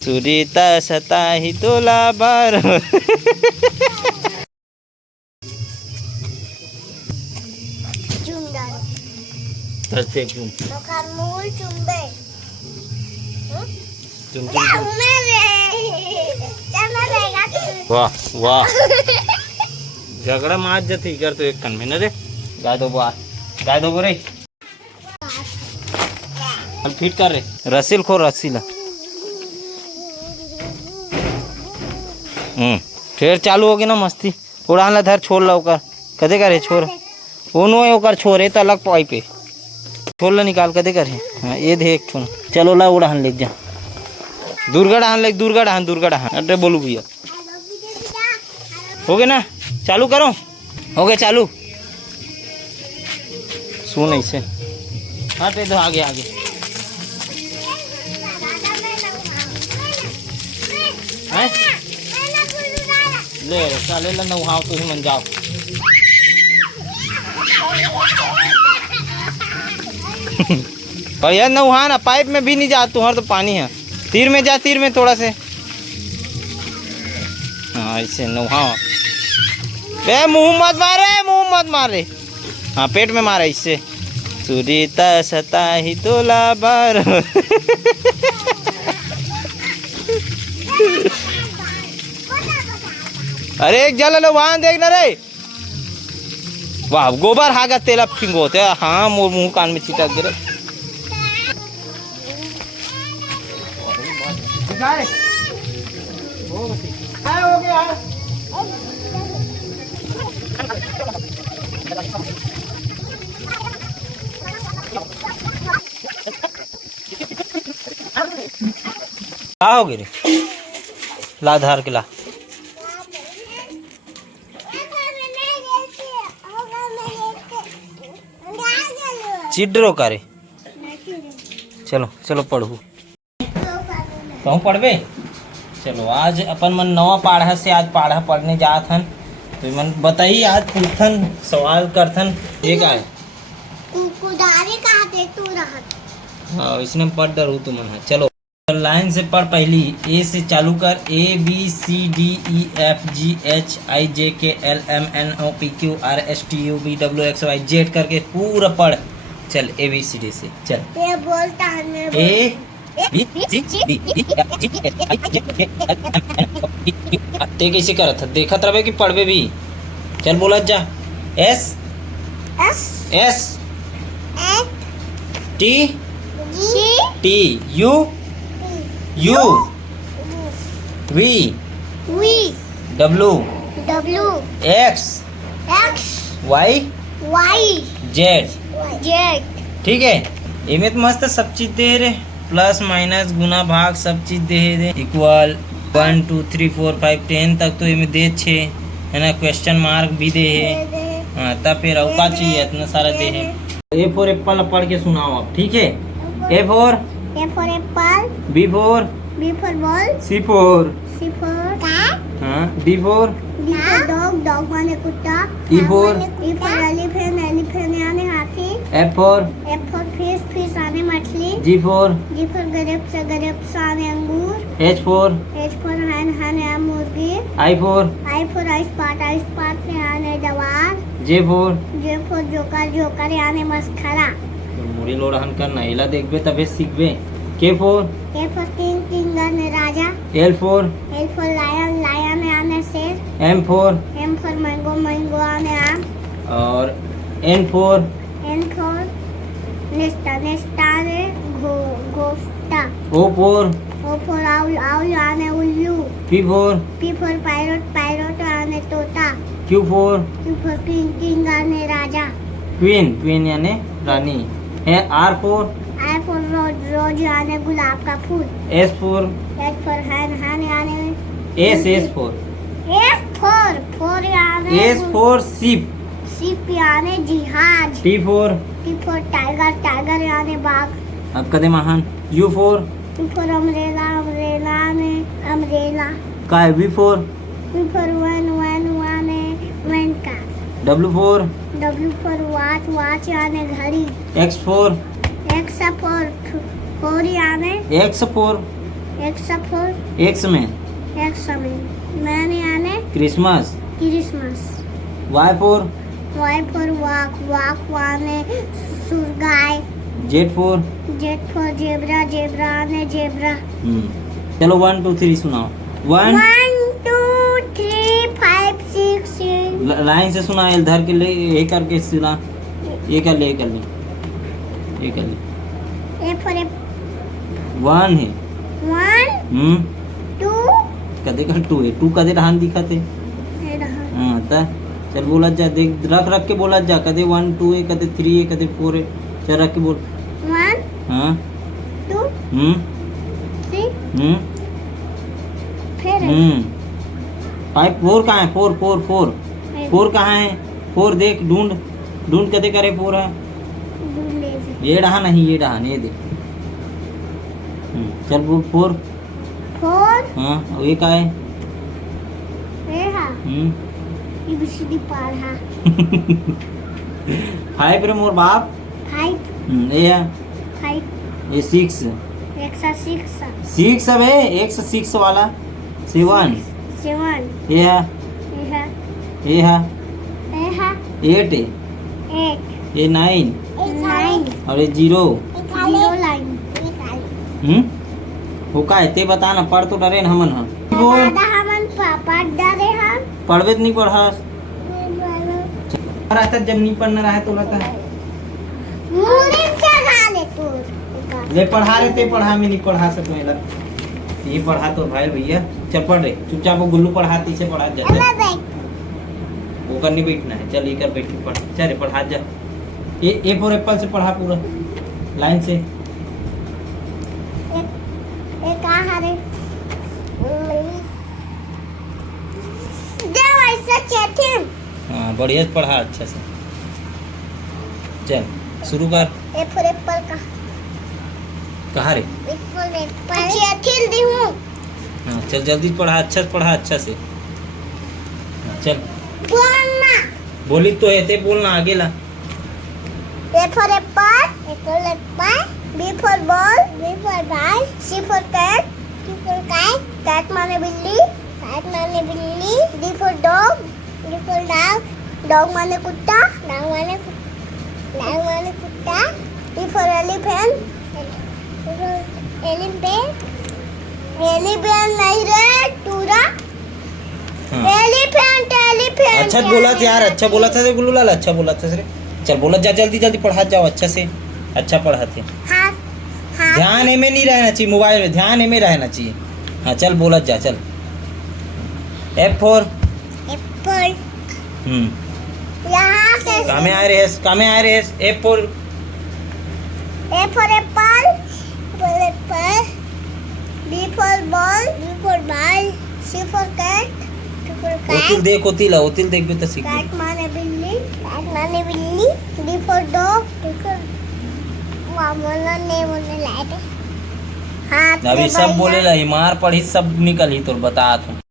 सुरीता सता ही तुला बार वाह वाह झगड़ा मार जाती कर तो एक कन में न रे गाय दो रे हम फिट कर रे रसील खो रसीला फिर चालू होगी ना मस्ती उड़ान ला धर छोड़ ला ओकर कदे करे छोड़ ओनो ओकर छोड़े तो अलग पाई पे छोड़ ला निकाल कदे करे हाँ ये देख छोड़ चलो ला उड़ान ले जा दुर्गा डाहन अरे बोलू भैया हो गए ना चालू करो हो गए चालू सुन ऐसे हाँ तो आगे ले चले ला नहाओ तो ही मन जाओ भैया नहा ना पाइप में भी नहीं जा तुम्हारा तो पानी है तीर में जा तीर में थोड़ा से हाँ ऐसे नहाओ बे मुंह मत मारे हाँ पेट में मारे इससे सुरीता सता ही तोला बार अरे एक जल लो वहां देखना रे वाह गोबर हागा तेला फिंगो होते हाँ मोर मुंह कान में छिटक गिरे हो गया क्या हो गए रे ला धार के ला चिड्रो करे चलो पढ़ू कहूँ पढ़बे चलो आज अपन मन नवा पाढ़ा से आज पाढ़ा पढ़ने जात हन तो मन बताइए आज पूछन सवाल करथन ये का है हाँ इसने पढ़ डरू तुम चलो लाइन से पढ़ पहली ए से चालू कर A B C D E F G H I J K L M N O P Q R S T U V W X Y Z करके पूरा पढ़ चल ए बी सी डी से चल ये बोलता है A B C D E F G H I J K L M N O P Q ते कैसे करत देखत रहे कि पढ़बे भी चल बोलत जा S S T T U U V W X Y Z ठीक है इमें तो मस्त सब चीज दे रहे प्लस माइनस गुना भाग सब चीज दे रहे इक्वल 1 2 3 4 5 10 तक तो इमें दे छे है ना क्वेश्चन मार्क भी दे है हाँ तब फिर और का चाहिए इतना सारा दे है ए फॉर एप्पल पढ़ के सुनाओ आप ठीक है A for apple B for ball C for cat हाँ डी फॉर डॉग माने कुत्ता ई फॉर एलिफेंट यानी हाथी एफ फॉर फिश यानी मछली जी फॉर ग्रेप्स यानी अंगूर एच फॉर हैन यानी मुर्गी आई फॉर आइस पाट यानी जवान जे फॉर जोकर यानी मस्खरा मुड़ी लोड़हन करना इला देखबे तबे सीखबे के फॉर किंग यानी राजा एल फॉर लायन यानी शेर एम फॉर मैंगो यानी आम और एन फॉर नेस्टा यानी घोंसला ओ फॉर आउल यानी उल्लू पी फॉर पैरोट यानी तोता क्यू फॉर किंग यानी राजा क्वीन यानी रानी है आर फॉर रोज यानी गुलाब का फूल एस फॉर हैन यानी एस फॉर यानी एस फॉर शिप यानी जिहाज टी फॉर टाइगर यानी बाघ अब कदे महान यू फॉर अम्ब्रेला यानी अम्ब्रेला का वी फॉर वन यानी वैन का डब्ल्यू फॉर वॉच यानी घड़ी एक्स फॉर फोर यानी X for X for X में एक्स में मैन यानी Christmas, Christmas. Y four Y for walk walk यानी सुरगाय। Z four Z for zebra zebra यानी जेब्रा। चलो 1 2 3 सुनाओ। 1 1 2 3 5 6 7। लाइन से सुना, धर के ले, ये करके सुना, ये कर ले, ये कर ले, ये कर ले। ए फॉर 1 है 1 2 कदे का 2 है, 2 कदे रहान दिखत है। ए रहा। हाँ ता चल बोला जा, देख रख रख के बोला जा, कदे 1 2 है, कदे 3 है, कदे 4 है, चल रख के बोल। 1 हाँ 2 3 फिर 5 4 कहाँ है? 4 4 4 4 कहाँ है? 4 देख, ढूंढ ढूंढ कदे करे 4 है, ये रहा नहीं, ये रहा नहीं, ये देख। चल बोल 4। 4 हाँ और ये कहाँ है? ए हा ABCD पढ़ा। 5 रे मोर बाप। 5 ये है 5 ये 6 एक्सा 6 6 अब है, 1 से 6 वाला 7 7 ये है, ए हा ये है ए हा 8 है, 8 ये 9 9 और ये 0। 0 लाइन। वो का है ते बता ना, पढ़ तो डरे न हमन हा। बोल दादा हमन पापा डरे हम। पढ़बे तो नहीं पढ़ा रहता, जब नहीं पढ़ना रहा तो रहता है। मुरी चला ले तू। ले पढ़ा रहे ते, पढ़ा में नहीं पढ़ा सको मेरा, ये पढ़ा तो भाई भैया। चल पढ़ रहे चुपचाप, वो गुल्लू पढ़ाती से पढ़ा जा, वो कर नहीं बैठना है, चल ये कर बैठ के पढ़, चल पढ़ा जा। ए फॉर एप्पल से पढ़ा पूरा लाइन से। एक आहारे दे वैसे चेथिन। हाँ बढ़िया से पढ़ा अच्छा से, चल शुरू कर। ए फॉर एप्पल का कहाँ रे? एप्पल चेथिन दी हूं। हाँ चल जल्दी पढ़ा, अच्छा से पढ़ा, अच्छा से। हाँ, चल बोलना। बोली तो है ते बोलना, आगे ला। A for apple, B for ball, B for ball, C for cat, cat माने बिल्ली, D for dog, dog माने कुत्ता, E for elephant, elephant नहीं रे टूरा, हाँ। elephant अच्छा बोला था यार, अच्छा बोला था गुल्लू लाल, अच्छा बोला था रे। चल बोला जा, जल्दी जल्दी पढ़ा जाओ, अच्छा से अच्छा पढ़ाते। हाँ ध्यान में नहीं रहना चाहिए, मोबाइल में ध्यान में रहना चाहिए। हाँ चल बोला जा, चल। F for एप्पल यहाँ से कामे आ रहे हैं। F for A for apple, B for ball, C for cat, ओतिल देख भी तो सीख। cat माने बिल्ली, D for dog, मामला ने बोले लाइट। हाँ अभी सब बोले ला, हिमार पढ़ी सब निकल ही तो बता तू।